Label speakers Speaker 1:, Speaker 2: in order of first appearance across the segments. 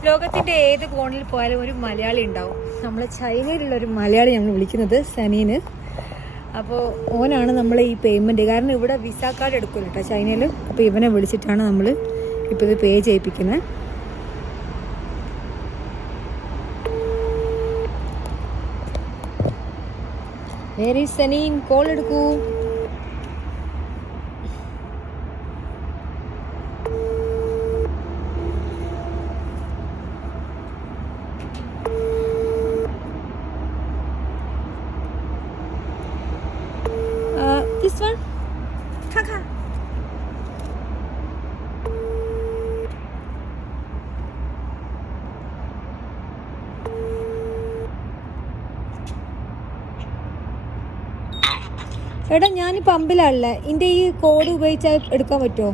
Speaker 1: ലോകത്തിന്റെ ഏത് കോണിൽ പോയാലും ഒരു മലയാളി ഉണ്ടാവും. നമ്മൾ ചൈനയിലുള്ള ഒരു മലയാളി നമ്മൾ വിളിക്കുന്നത് സനീന്. അപ്പോൾ ഓനാണ് നമ്മൾ ഈ പേയ്മെൻറ്റ്, കാരണം ഇവിടെ വിസ കാർഡ് എടുക്കില്ല കേട്ടോ ചൈനയിൽ. അപ്പോൾ ഇവനെ വിളിച്ചിട്ടാണ് നമ്മൾ ഇപ്പോൾ ഇത് പേ ചെയ്യിപ്പിക്കുന്നത്. വേറെ സനീൻ കോൾ എടുക്കൂ. This one? 看看。എടാ ഞാൻ പമ്പിലാണല്ലേ, ഇതിന്റെ ഈ കോഡ് ഉപയോഗിച്ചാൽ എടുക്കാൻ പറ്റുമോ?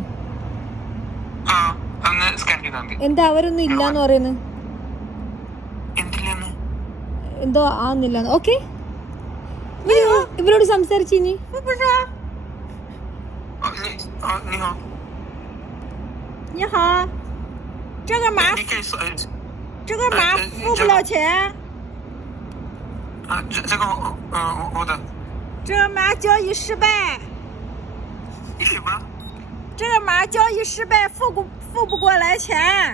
Speaker 1: എന്താ അവരൊന്നും ഇല്ലാന്ന് പറയുന്നു, എന്തോ ആവുന്നില്ല. ഓക്കെ, ഇവരോട് സംസാരിച്ചിനി.
Speaker 2: 你好，这个码付不了钱。
Speaker 3: 这个我的。
Speaker 2: 这个码交易失败。
Speaker 3: 18。
Speaker 2: 这个码交易失败，付不过来钱。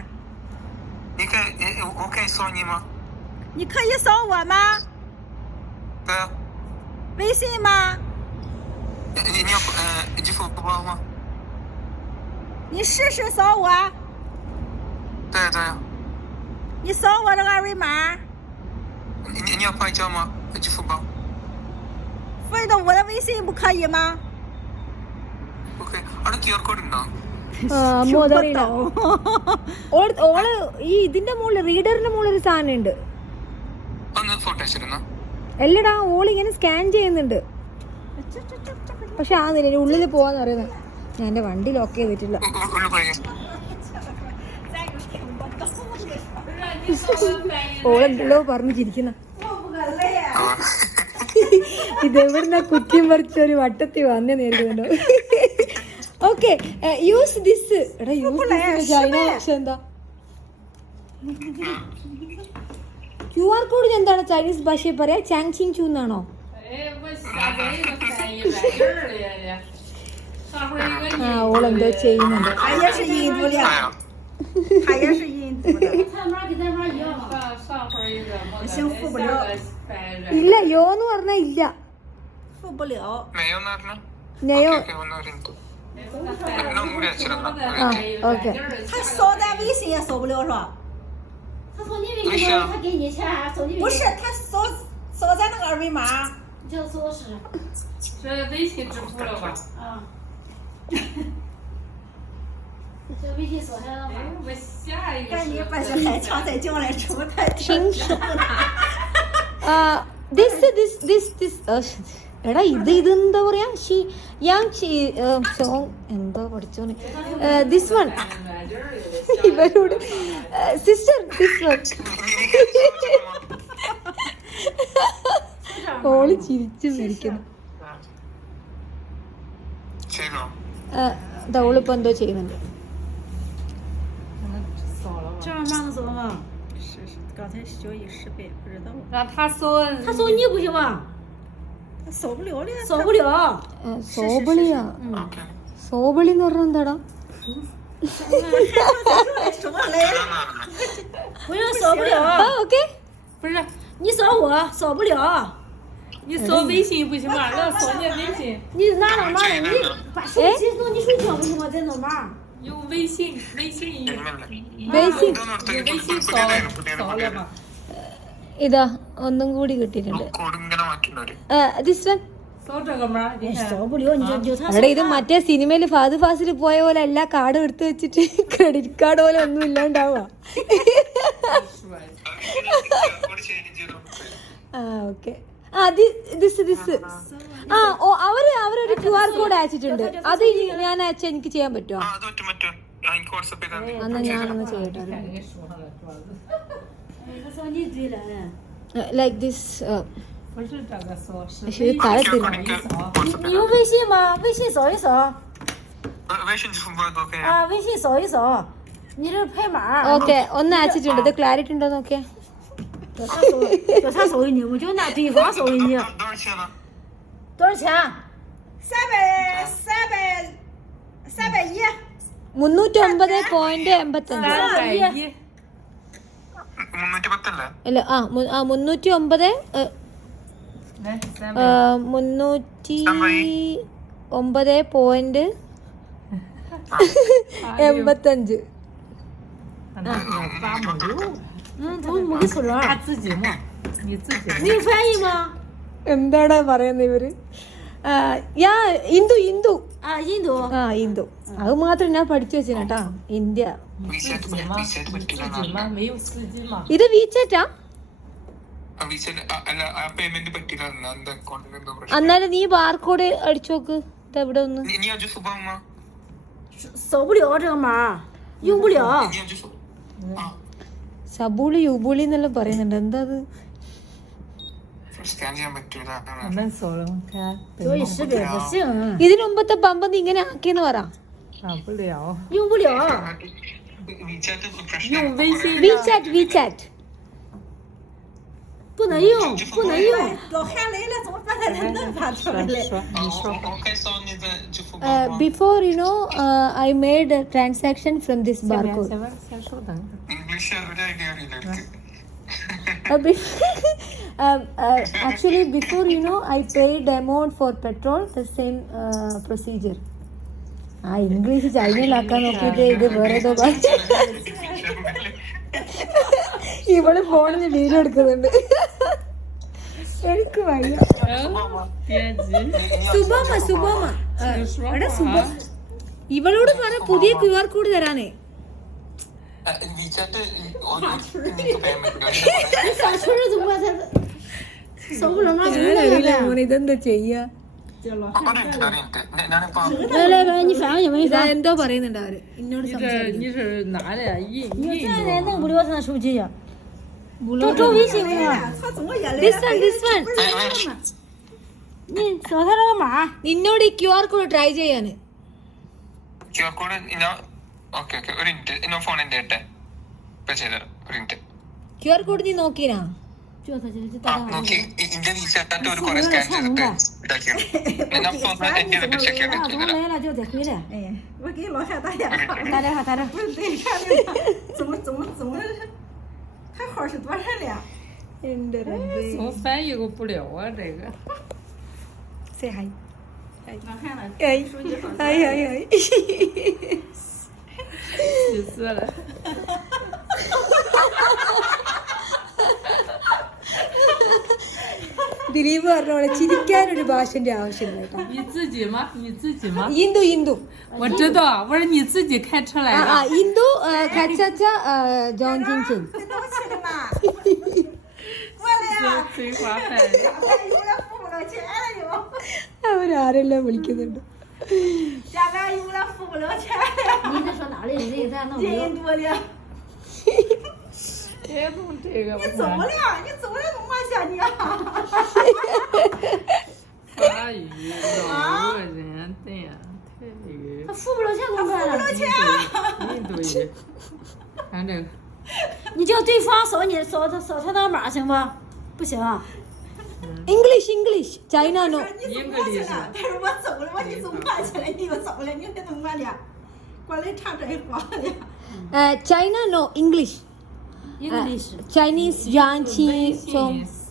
Speaker 3: 我可以扫你吗？
Speaker 2: 你可以扫我吗？
Speaker 3: 对啊。
Speaker 2: 微信吗？
Speaker 3: 你要支付宝吗？
Speaker 2: 你试试扫我。
Speaker 3: 对啊对啊。
Speaker 2: 你扫我这个二维码。
Speaker 3: 你要拍照吗？支付宝。
Speaker 2: 飞到我的微信不可以吗？
Speaker 3: 不可以。അവിടെ QR കോഡ് ഉണ്ടോ?
Speaker 1: ഓള് ഈ ഇതിന്റെ മുകളിൽ റീഡറിന്റെ മുകളിൽ ഒരു സാധനം ഉണ്ട്.
Speaker 3: ഒന്ന് ഫോട്ടോ അയച്ചിരുന്നോ?
Speaker 1: അല്ലടാ, ഓൾ ഇങ്ങനെ സ്കാൻ ചെയ്യുന്നുണ്ട്, പക്ഷെ ആ നില ഉള്ളിൽ പോവാന്ന് പറയുന്നത്. ഞാൻ എന്റെ വണ്ടി ലോക്ക് ചെയ്തിട്ടില്ല. ഓളെന്തല്ലോ പറഞ്ഞു ചിരിക്കുന്ന. ഇതെവിടുന്ന കുറ്റിയും പറിച്ച ഒരു വട്ടത്തി വന്നേ നേരിടുന്നുണ്ടോ? Okay, use this. എടാ യൂസ് ചൈന ഭാഷ എന്താ? QR കോഡ് എന്താണ് ചൈനീസ് ഭാഷയിൽ പറയാ? ചാങ് ചിങ് ചൂ എന്നാണോ? ആ, ഓളെന്തോ ചെയ്യുന്നുണ്ട്. ഇല്ല, യോന്ന് പറഞ്ഞാ ഇല്ല. നെയോ. ഓക്കെ.
Speaker 2: 他扫咱微信也扫不了是吧？
Speaker 4: 他从你微信里他给你钱，从你
Speaker 2: 不是，他扫咱那个二维码。
Speaker 4: 你就搜是。
Speaker 5: 这微信支付了吧？
Speaker 4: 啊。这微信扫下来了吗？
Speaker 5: 我下一个。
Speaker 2: 赶紧把这海强再叫来，出太
Speaker 1: 清楚。this എടാ ഇതെന്താ പറയാ? എന്തോ പഠിച്ചോനെ. ദിസ് വൺ ഇവരോട് സിസ്റ്റർ ദിസ് വൺ. ഓള് ചിരിച്ചു മരിക്കുന്നു. ഓളിപ്പോ എന്തോ ചെയ്യുന്നുണ്ട്.
Speaker 2: 这样慢走吗？是，刚才交易失败，不知道。
Speaker 5: 让他搜。
Speaker 4: 他搜你不行吗？
Speaker 2: 他扫不了了。
Speaker 4: 扫不了。
Speaker 1: സോബളിയാ? സോബളി എന്ന് പറഞ്ഞാ എന്താടാ?
Speaker 2: 什么来？
Speaker 4: 不用扫不了。
Speaker 1: ഓക്കെ.
Speaker 5: 不是，
Speaker 4: 你扫我扫不了。
Speaker 5: 你搜微信不行吗？让扫你微信。
Speaker 4: 你拿到码了，你把手机从你手机上不行吗？再弄码。
Speaker 5: 用微信
Speaker 1: 微信
Speaker 5: 扫了吧。
Speaker 1: ഇതാ ഒന്നും കൂടി കിട്ടിയിട്ടുണ്ട്. This one.
Speaker 5: 扫这个码，你看。
Speaker 4: 扫不了，你就他。
Speaker 1: അവിടെ ഇത് മറ്റേ സിനിമയിൽ ഫാദ് ഫാസിൽ പോയ പോലെ എല്ലാ കാർഡും എടുത്തു വെച്ചിട്ട് ക്രെഡിറ്റ് കാർഡ് പോലെ ഒന്നും ഇല്ലാണ്ടാവുക. ആ ഓക്കെ. ആ ദിസ് ആ ഓ അവരൊരു QR കോഡ് അയച്ചിട്ടുണ്ട്. അത് ഞാൻ അയച്ചാൽ എനിക്ക് ചെയ്യാൻ പറ്റുമോ? എന്നാ ഞാനൊന്ന് ചെയ്യട്ടെ. Like this.
Speaker 5: 不是这个扫，是
Speaker 4: 你用微信吗？微信扫一扫。
Speaker 3: 微信支付宝都可以。
Speaker 4: 啊，微信扫一扫。 你这拍码，
Speaker 1: ഓക്കെ ഒന്ന് അയച്ചിട്ടുണ്ട് ഇത് ക്ലാരിറ്റി ഉണ്ടോ നോക്കിയാ
Speaker 4: 有啥收给你？我就拿对方收给你，
Speaker 3: 多少钱呢？
Speaker 4: 多少钱？
Speaker 2: 300，310。
Speaker 1: 309.85
Speaker 5: 310，
Speaker 3: 310 അല്ലേ?
Speaker 1: അല്ല 309
Speaker 5: 来300，
Speaker 1: 309.85
Speaker 4: 怎么没给收着？
Speaker 5: 他自己嘛，你自己。
Speaker 4: 没有翻译吗？
Speaker 1: എന്താണ് പറയുന്നത് ഇവര് യാ ഇന്ദു ഇന്ദു
Speaker 4: 啊，印度。
Speaker 1: ആ ഇന്ദു അത് മാത്രം ഞാൻ പഠിച്ചു വെച്ചിട്ടാ ഇന്ത്യ
Speaker 3: വിസാറ്റ് പറ്റില്ല
Speaker 5: 自己吗？没有司机嘛？
Speaker 1: ഇത് വീച്ചാറ്റാ
Speaker 3: വിസാറ്റ് അല്ല ആ പേയ്മെന്റ് പറ്റില്ല എന്റെ അക്കൗണ്ടിൽ എന്തോ പ്രശ്നം
Speaker 1: എന്നാലും നീ ബാർകോഡ് അടിച്ചു നോക്ക് ഇത് എവിടെ ഒന്ന്
Speaker 3: നീ അജു സുബമ്മ
Speaker 4: 搜不了这个码，用不了。
Speaker 3: നീ അജു
Speaker 1: സബൂളി യുബൂളി എന്നെല്ലാം പറയുന്നുണ്ട് എന്താ അത്
Speaker 3: സ്കാൻ ചെയ്യാൻ പറ്റൂല
Speaker 5: 我们手人看，
Speaker 4: 所以识别不行，
Speaker 1: ഇതിനു മുമ്പത്തെ പമ്പ് നീ ഇങ്ങനെ ആക്കിയെന്ന് പറ
Speaker 5: 上不了。
Speaker 4: 用不了。
Speaker 3: വിസാറ്റ് പ്രശ്നം
Speaker 5: 用微信的，
Speaker 1: വീചാറ്റ് വീചാറ്റ്
Speaker 4: 不能用，不能用。
Speaker 2: 老韩来了，怎么把他能发出来了？
Speaker 5: 你说，
Speaker 3: ഓക്കെ സോ നീ Aju
Speaker 1: before you know I made transaction from this
Speaker 5: 下面
Speaker 1: barcode
Speaker 5: 下面先稍等等。
Speaker 3: English ഒരു ഐഡിയ അറിയില്ല എനിക്ക്
Speaker 1: actually before you know I paid amount for petrol the same procedure ആ ഇംഗ്ലീഷ് ചൈനയിലാക്കാൻ നോക്കിയിട്ട് ഇത് വേറെ ഏതോ ഇവള് ഫോണിന് വീഡിയോ എടുക്കുന്നുണ്ട് എനിക്ക് വയ്യ
Speaker 5: 编辑，
Speaker 1: സുബാമ സുബാമ എടാ സുബ ഇവളോട് പറഞ്ഞ പുതിയ QR കോഡ് തരാനേ
Speaker 3: വിസാറ്റ് നിങ്ങൾക്ക് പേയ്മെന്റ്
Speaker 4: 你扫村儿怎么办？他搜不了那就
Speaker 1: അറിയില്ല മോനെ ഇതെന്താ ചെയ്യാ
Speaker 3: ഞാനിപ്പോ
Speaker 4: 来来来，你翻译没
Speaker 1: ഇതാ
Speaker 4: 翻？
Speaker 1: എന്തോ പറയുന്നുണ്ട് അവര് എന്നോട്
Speaker 5: 你这
Speaker 1: സംസാരിക്കും
Speaker 5: 你是哪的？印
Speaker 4: 你
Speaker 5: 印
Speaker 4: 这来弄
Speaker 5: 度。
Speaker 4: 不了他手机呀，都找微信了。
Speaker 2: 他怎么也来
Speaker 1: this
Speaker 2: 了？
Speaker 1: one this one
Speaker 4: 你扫他这个码，
Speaker 1: നിന്നോട് ഈ QR കോഡ് ട്രൈ ചെയ്യാന്
Speaker 3: ക്യു ആർ കോഡ് ഞാൻ ഓക്കെ ഓക്കെ ഒരു മിനിറ്റ് ഞാൻ ഫോൺ എൻ്റെ ഇട്ടെ ഇപ്പൊ ചെയ്തത് ഒരു മിനിറ്റ്
Speaker 1: QR കോഡ് നീ നോക്കിനാ
Speaker 4: 叫他去
Speaker 3: ആ
Speaker 4: 打电话
Speaker 3: നോക്കി ഇന്ത്യ വിസാറ്റ് ഒരു കുറെ സ്കാൻ ചെയ്തിട്ട് ഇതാക്കിയാണ് ഞാൻ ഇപ്പൊ എൻ്റെ ഇതിട്ട് ചെക്ക്
Speaker 4: 啊，
Speaker 3: ചെയ്തിട്ട്
Speaker 4: 等我来了就得回来。
Speaker 2: 哎，我给老韩打电话，
Speaker 4: 打电话打电话。
Speaker 2: 不是对看那个怎么，他号是多少了？
Speaker 1: എന്റെ റബ്ബേ.
Speaker 5: 怎么翻译过不了啊？这个
Speaker 1: Say hi.
Speaker 2: 老韩了，
Speaker 1: Hi.
Speaker 2: 手机号
Speaker 1: Hi, hi, hi.
Speaker 5: 气死了。
Speaker 1: Dileep പറഞ്ഞ പോലെ ചിരിക്കാനൊരു ഭാഷന്റെ ആവശ്യമില്ല കേട്ടോ
Speaker 5: 你自己吗？你自己吗？
Speaker 1: ഇന്ദു ഇന്ദു
Speaker 5: 我知道，我说你自己开车来
Speaker 1: ആ
Speaker 5: 的。
Speaker 1: ഇന്ദു ഖച്ചാച്ച ജോൺ ജിൻ ചിൻ
Speaker 2: 这都去了嘛？我的呀，
Speaker 5: 这葵花饭，
Speaker 2: 家里有点付不了钱了又，
Speaker 1: അവരാരെല്ലാം വിളിക്കുന്നുണ്ട്
Speaker 2: 家里有点付不了钱了，
Speaker 4: 你这说哪里人咱弄不了？
Speaker 2: 人多了。
Speaker 5: 别弄这个，我
Speaker 2: 你走了，你走了怎么下你啊？
Speaker 5: 法语、老人对呀，泰语
Speaker 4: 他、付不了钱怎么办呢？
Speaker 5: 印度语，反正
Speaker 4: 你叫对方扫他那个码行不？不行啊。
Speaker 1: English English China no
Speaker 2: 你怎么过去了？他说我走了，我你走过去了，你又走了，你还怎么的？过来唱这一慌的。
Speaker 1: China no English
Speaker 4: English。
Speaker 1: Chinese ജാൻ ചി
Speaker 5: 微
Speaker 1: സോം
Speaker 5: 信扫。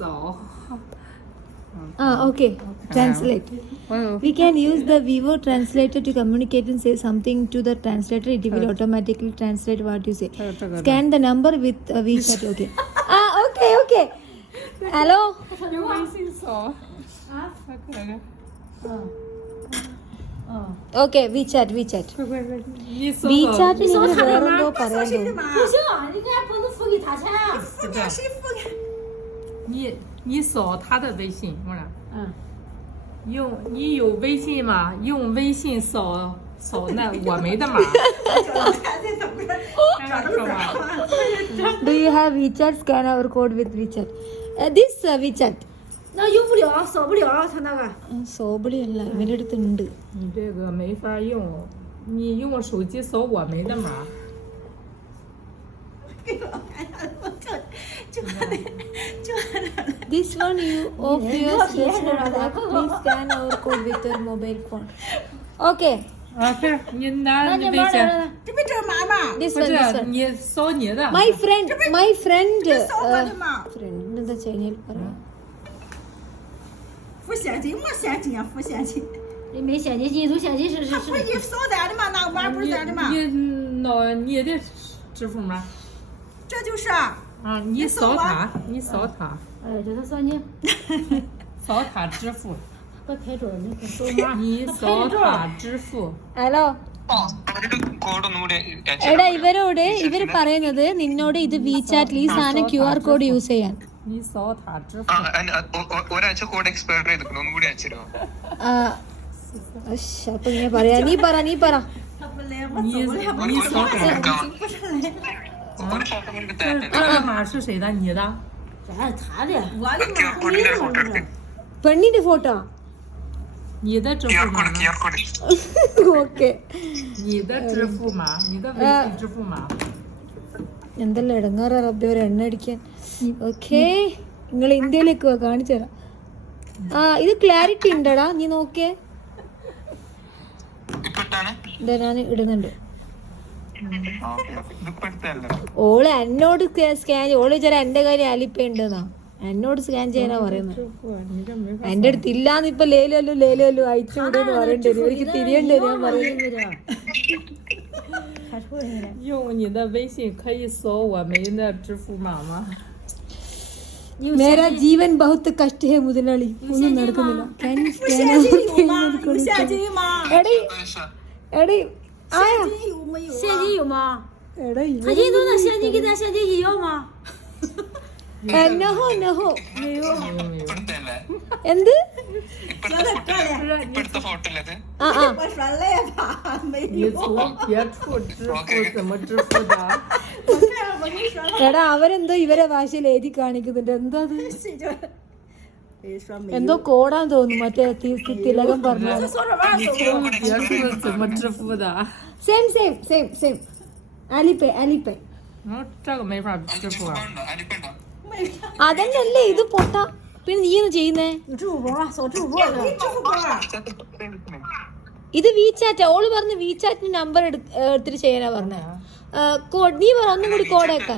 Speaker 1: okay translate We can use the Vivo translator to communicate and say something to the translator. It will automatically translate what you say. Scan the number with WeChat. Okay. Okay, okay. Hello.
Speaker 5: 用微信扫。啊？快快快！
Speaker 1: Okay, WeChat.
Speaker 5: 你搜
Speaker 1: WeChat
Speaker 5: 搜
Speaker 1: ന് വേറെന്തോ പറയുന്നു.
Speaker 4: 不行啊，你看不能付给他钱。
Speaker 2: 付给谁付给？
Speaker 5: 你扫他的微信，我说。
Speaker 4: 嗯。
Speaker 5: 你有微信吗？用微信扫那我没的码。
Speaker 1: Do you have WeChat? Scan our code with WeChat. This WeChat.
Speaker 4: 那用不了，扫不了他那个。
Speaker 1: സോബിളി അല്ല ഇവന്റെ അടുത്തുണ്ട്.
Speaker 5: 你这个没法用，你用手机扫我没的码。
Speaker 2: 给我看一下，我就
Speaker 1: This one you of yours is product. Please scan our code with your mobile phone. Okay.
Speaker 5: 啊，是你拿
Speaker 4: 那
Speaker 5: 你微信，
Speaker 4: 你妈的，
Speaker 2: 这不就是妈妈？
Speaker 1: This
Speaker 5: 不
Speaker 1: one, this
Speaker 5: 是
Speaker 1: one.
Speaker 5: 你扫你的。
Speaker 1: My friend.
Speaker 2: 扫我的嘛，
Speaker 1: Friend എന്താ ചൈനയിൽ പറയാ?
Speaker 2: 付现金没现金啊，付现金。
Speaker 4: 你没现金，印度现金是
Speaker 2: 他不是扫咱的吗？那妈不是咱的吗？
Speaker 5: 你的支付吗？
Speaker 2: 这就是啊，
Speaker 5: 啊，你扫他，你扫他，
Speaker 4: 哎，这他算你，
Speaker 5: 扫他支付，
Speaker 4: 快拍照，你快手码，
Speaker 5: 你扫他支付。
Speaker 1: hello
Speaker 3: code ഒന്നുകൂടി
Speaker 1: എടാ ഇവര് പറയുന്നത് നിന്നോട് ഇത് വീചാറ്റിൽ ഈ സാധനം QR കോഡ് യൂസ് ചെയ്യാൻ.
Speaker 5: 你扫他支付。
Speaker 3: ഒരാഴ്ച കോഡ് എക്സ്പയർ ചെയ്തിട്ടുണ്ട് ഒന്നുകൂടി അയച്ചിരുമോ
Speaker 1: അപ്പൊ ഇങ്ങനെ പറയാ. നീ പറ.
Speaker 2: 他不来，我走了，
Speaker 5: 你扫他。
Speaker 2: 不是来，
Speaker 3: ഒരു ഫോട്ടോ കൊണ്ട്
Speaker 5: 二维码是谁的？你的？
Speaker 4: 这还是他的，
Speaker 2: 我的嘛，
Speaker 3: കോഡിന്റെ ഫോട്ടോ എടുത്ത്
Speaker 1: പെണ്ണിന്റെ photo.
Speaker 5: 你的支付
Speaker 3: QR
Speaker 5: 码
Speaker 3: code
Speaker 5: 呢？
Speaker 3: QR code
Speaker 1: okay.
Speaker 5: 你的支付码，你的微信支付码。
Speaker 1: എന്തെല്ലാം ഇടങ്ങാറാ റബ്ബേ ഒരു എണ്ണ അടിക്കാൻ. ഓക്കേ, നിങ്ങൾ ഇന്ത്യയിലേക്ക് വാ, കാണിച്ചു തരാം. ആ ഇത് ക്ലാരിറ്റി ഉണ്ടടാ, നീ നോക്കിയേ.
Speaker 3: ഇപ്പൊ ഇട്ടാണ്
Speaker 1: ഇതാ ഞാൻ ഇടുന്നുണ്ട്.
Speaker 3: ഇതിപ്പോ എടുത്തല്ലേ
Speaker 1: ഓള് എന്നോട് സ്കാൻ, ഓള് വിചാരം എന്റെ കാര്യം അലിപ്പേ ഉണ്ടെന്നാ, എന്നോട് സ്കാൻ ചെയ്യാനാ പറയുന്നത്. എന്റെ അടുത്ത് ഇല്ലാന്ന് ഇപ്പൊ ലേലല്ലോ അയച്ചു വിടുന്ന് പറയണ്ടേ, എനിക്ക് തിരിയണ്ടേ ഞാൻ പറയുന്നത്.
Speaker 5: 用你的微信可以扫我们的支付码吗？
Speaker 1: മേരാ ജീവൻ ബഹുത്ത് കഷ്ട ഹേ മുതലാളി. ഒന്നും നടക്കുന്നില്ല. Can you scan our payment code?
Speaker 2: 有现金吗？
Speaker 1: എടീ ആയാ
Speaker 2: 现金有没有？
Speaker 4: 现金有吗？
Speaker 1: എടാ
Speaker 4: 他印度的现金跟咱现金一样吗？
Speaker 1: നഹോ
Speaker 3: ഇപ്പൊ എടുത്തല്ലേ
Speaker 1: എന്ത്?
Speaker 3: ഇപ്പൊ എടുത്ത ഫോട്ടോ അല്ലേ ഇത്
Speaker 1: ആ
Speaker 2: 我说来吧，没
Speaker 5: 你
Speaker 2: 有。
Speaker 5: 从别处支付怎么支付的？
Speaker 2: 我看我跟你说，
Speaker 1: എടാ അവരെന്തോ ഇവരെ ഭാഷയിൽ എഴുതി കാണിക്കുന്നുണ്ട്. എന്താ അത്?
Speaker 2: 这就，说没
Speaker 1: എന്തോ കോടാന്ന് തോന്നുന്നു. മറ്റേ തിലകം പറഞ്ഞു.
Speaker 2: 说什么？
Speaker 5: 你从别处怎么支付的？
Speaker 1: സെയിം അലിപ്പേ.
Speaker 5: 这个没法支付啊。
Speaker 3: അലിപ്പുണ്ടോ
Speaker 1: അതന്നല്ലേ ഇത് പൊട്ട. പിന്നെ നീ ഒന്ന് ചെയ്യുന്നേ?
Speaker 4: 你支付宝啊，扫支付宝的。
Speaker 2: 支付宝啊，
Speaker 1: ഇത് വീചാറ്റ്. ഓള് പറഞ്ഞ് വീചാറ്റിന് നമ്പർ എടുത്തിട്ട് ചെയ്യാനാ പറഞ്ഞ. കോഡ് നീ പറ, ഒന്നും കൂടി കോഡ് അയക്കാൻ.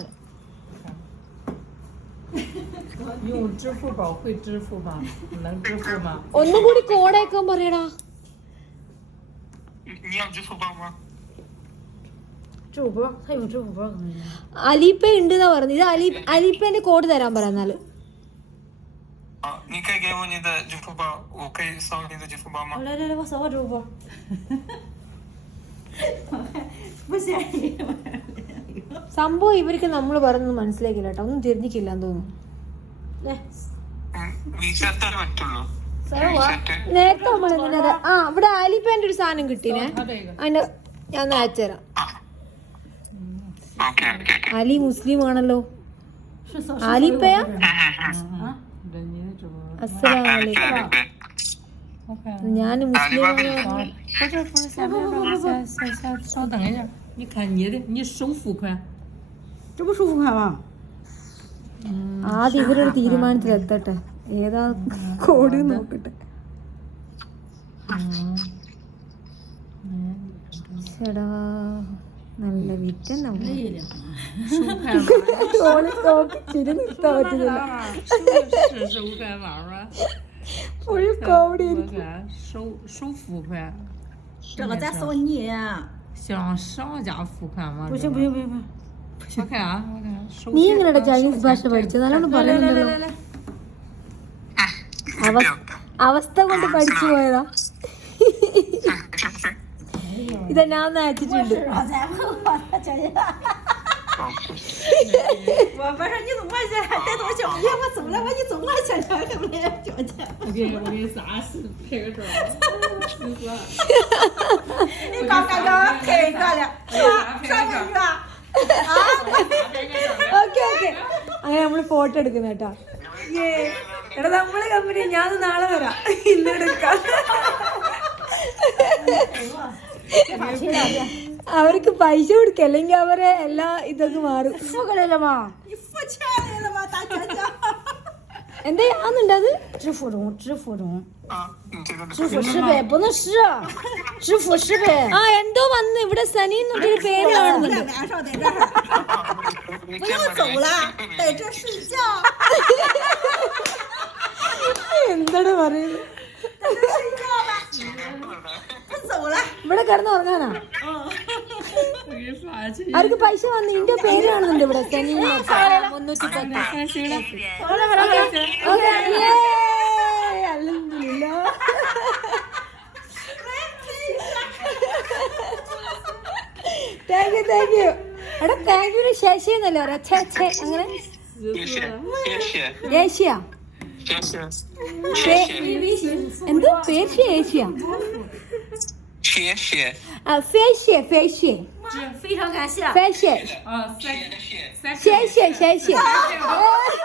Speaker 5: 用支付宝会支付吗？能支付吗？
Speaker 1: ഒന്നും കൂടി കോഡ് അയക്കാൻ പറയടാ.
Speaker 3: നീ അഞ്ച് സുഖമാ
Speaker 4: 支付宝，他用支付宝可能。
Speaker 1: അലിപ്പേ ഉണ്ട് എന്നാ പറഞ്ഞത്. ഇത് അലിപ്പേന്റെ കോഡ് തരാൻ പറ എന്നാല്.
Speaker 3: 你可以给我你的支付宝，我可以扫你的支付宝吗？
Speaker 4: 来，我扫个支付宝。
Speaker 2: 不现金。
Speaker 1: സംഭവം ഇവർക്ക് നമ്മൾ പറയുന്നത് മനസ്സിലാക്കില്ല കേട്ടോ, ഒന്നും തിരിഞ്ഞിക്കില്ല എന്ന് തോന്നുന്നു.
Speaker 4: 来，
Speaker 3: വീച്ചാത്തേ പറ്റുള്ളൂ
Speaker 4: 扫我。
Speaker 1: നേരത്തെ നമ്മൾ എന്തിനാ ഇവിടെ അലിപ്പേന്റെ ഒരു സാധനം കിട്ടീനെ,
Speaker 5: 他这个
Speaker 1: അതിന്റെ ഞാൻ അയച്ചുതരാം.
Speaker 3: ഓക്കെ ഓക്കെ ഓക്കെ
Speaker 1: അലി മുസ്ലിം ആണല്ലോ.
Speaker 4: 是扫。
Speaker 1: അലിപ്പയാ?
Speaker 5: 人家这个
Speaker 1: അസ്സലാമലൈക്കും.
Speaker 5: 我看。
Speaker 1: ഞാൻ മുസ്ലിം ആണ്.
Speaker 5: 不是，稍等一下，你看你的，你首付款。
Speaker 2: 这不收付款吗？
Speaker 1: ആദ്യം ഇവരൊരു തീരുമാനത്തിലെത്തട്ടെ, ഏതാ കോഡ് നോക്കട്ടെ. ചേടാ നല്ല വിറ്റൻ നമ്മൾ ചിരി നിർത്താൻ പറ്റുന്നില്ല.
Speaker 5: 是收款码吗？
Speaker 1: ഫുൾ കോമഡി.
Speaker 5: 我看首付款。
Speaker 2: 这个咱扫你呀。
Speaker 5: 像商家付款吗？
Speaker 2: 不行不行不行不行。
Speaker 5: 我看啊，我看首
Speaker 1: നീ എങ്ങനെയാ ചൈനീസ് ഭാഷ പഠിച്ചത്? നല്ലോണം പറയുന്നുണ്ടല്ലോ. അവസ്ഥ കൊണ്ട് പഠിച്ചു പോയതാ. ഇതെന്നാ അയച്ചിട്ടുണ്ട്.
Speaker 2: 我不是你怎么去？带多少钱？我走了，你走我去了，还不来交钱？
Speaker 5: 我给啥是拍个照。
Speaker 2: 你刚拍一个了，是吧？啥美女啊？
Speaker 1: ഓക്കെ അങ്ങനെ നമ്മള് ഫോട്ടോ എടുക്കുന്ന കേട്ടാ. എടാ നമ്മളെ കമ്പനി ഞാൻ നാളെ വരാം, ഇന്നെടുക്കാം. അവർക്ക് പൈസ കൊടുക്കുക അല്ലെങ്കിൽ അവരെ എല്ലാ ഇതൊക്കെ മാറും.
Speaker 4: 付过来了吗？
Speaker 2: 你付钱来了吗，大姐姐？
Speaker 1: എന്താ ആന്നുണ്ട് അത്?
Speaker 4: 支付中，支付中，
Speaker 3: ആ ചെയ്തോണ്ട്
Speaker 4: 支付10倍，不能10，支付10倍。
Speaker 1: ആ എന്തോ വന്ന് ഇവിടെ സനി എന്നൊരു പേര്
Speaker 2: 我
Speaker 1: കാണുന്നുണ്ട്.
Speaker 2: 俩晚上在这儿，不要走了，在这睡觉。
Speaker 1: എന്താണ് പറയുന്നത്?
Speaker 2: 睡觉吧，不走了。
Speaker 1: ഇവിടെ കിടന്ന് ഉറങ്ങാനാ?
Speaker 5: 我给发去。
Speaker 1: അവർക്ക് പൈസ വന്ന് ഇന്റെ പേര് കാണുന്നുണ്ട് ഇവിടെ സനി 310.
Speaker 5: 开心了。
Speaker 1: ഓക്കേ, യേ, അൽഹംദുലില്ലാ. Thank you. എടാ താങ്ക് യു ശശി എന്നല്ലേ പറയാ? ഛേ ഛേ അങ്ങനെ
Speaker 3: 谢谢谢
Speaker 1: ഏഷ്യ
Speaker 3: 谢谢
Speaker 1: എന്തോ പേർഷ്യ ഏഷ്യ
Speaker 3: 谢谢
Speaker 1: ആ ഫേഷ്യ
Speaker 4: 非常感谢。
Speaker 1: ഫേഷ്യ
Speaker 5: 啊，三
Speaker 3: 谢谢
Speaker 5: 三
Speaker 1: 谢谢谢谢。